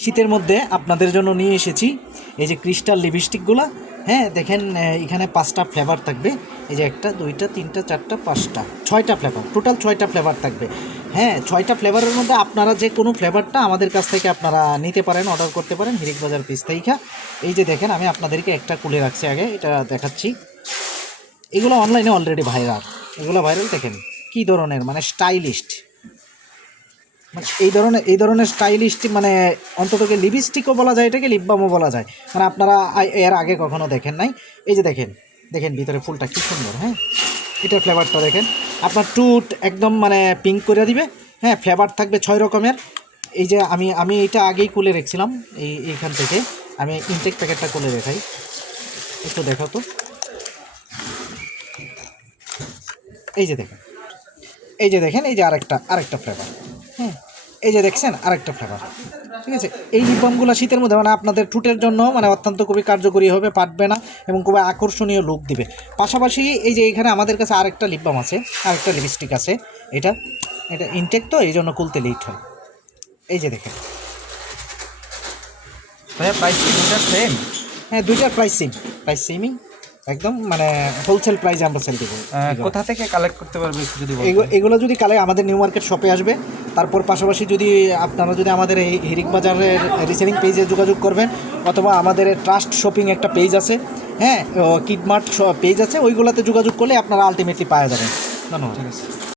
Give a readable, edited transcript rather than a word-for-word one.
শীতের মধ্যে আপনাদের জন্য নিয়ে এসেছি এই যে ক্রিস্টাল লিপস্টিকগুলো। হ্যাঁ দেখেন, এখানে 5টা ফ্লেভার থাকবে। এই যে 1টা 2টা 3টা 4টা 5টা 6টা ফ্লেভার, টোটাল 6টা ফ্লেভার থাকবে। হ্যাঁ 6টা ফ্লেভারের মধ্যে আপনারা যে কোনো ফ্লেভারটা আমাদের কাছ থেকে আপনারা নিতে পারেন, অর্ডার করতে পারেন হিরিক বাজার পিস থেকে। এই যে দেখেন, আমি আপনাদেরকে একটা খুলে রাখছি, আগে এটা দেখাচ্ছি। এগুলো অনলাইনে অলরেডি ভাইরাল, এগুলো ভাইরাল। দেখেন কী ধরনের মানে স্টাইলিস্ট, মানে এই ধরনের স্টাইলিস্ট, মানে অন্ততকে লিপস্টিকও বলা যায়, এটাকে লিপ বামও বলা যায়। মানে আপনারা এর আগে কখনো দেখেন নাই। এই যে দেখেন, দেখেন ভিতরে ফুলটা কী সুন্দর। হ্যাঁ এটার ফ্লেভারটা দেখেন, আপনার টুট একদম মানে পিঙ্ক করে দিবে। হ্যাঁ ফ্লেভার থাকবে 6 রকমের। এই যে আমি এটা আগেই খুলে রেখেছিলাম, এইখান থেকে আমি ইনটেক প্যাকেটটা খুলে রেখাই, একটু দেখো তো। এই যে দেখেন, এই যে দেখেন, এই যে আরেকটা ফ্লেভার। হ্যাঁ এই যে দেখছেন আরেকটা ফ্লেভার। ঠিক আছে, এই লিপ বামগুলো শীতের মধ্যে মানে আপনাদের ঠোঁটের জন্য মানে অত্যন্ত খুবই কার্যকরী হবে, পাটবে না এবং খুবই আকর্ষণীয় লুক দিবে। পাশাপাশি এই যে এখানে আমাদের কাছে আরেকটা লিপ বাম আছে, আরেকটা লিপস্টিক আছে। এটা ইনটেক তো, এই জন্য খুলতে লেট হয়। এই যে দেখেন ভাইয়া প্রাইস কি দুটার সেম? হ্যাঁ দুইটার প্রাইস সেমই একদম, মানে হোলসেল প্রাইসে আমরা সেল দেবো। কোথা থেকে কালেক্ট করতে পারবে একটু যদি বলতেন? এগুলো যদি কালে আমাদের নিউ মার্কেট শপে আসবে। তারপর পাশাপাশি যদি আপনারা যদি আমাদের এই হিরিক বাজারের রিসেলিং পেজে যোগাযোগ করবেন, অথবা আমাদের ট্রাস্ট শপিং একটা পেজ আছে, হ্যাঁ কিডমার্ট পেজ আছে, ওইগুলোতে যোগাযোগ করলে আপনারা আলটিমেটলি পাওয়া যাবেন। ধন্যবাদ। ঠিক আছে।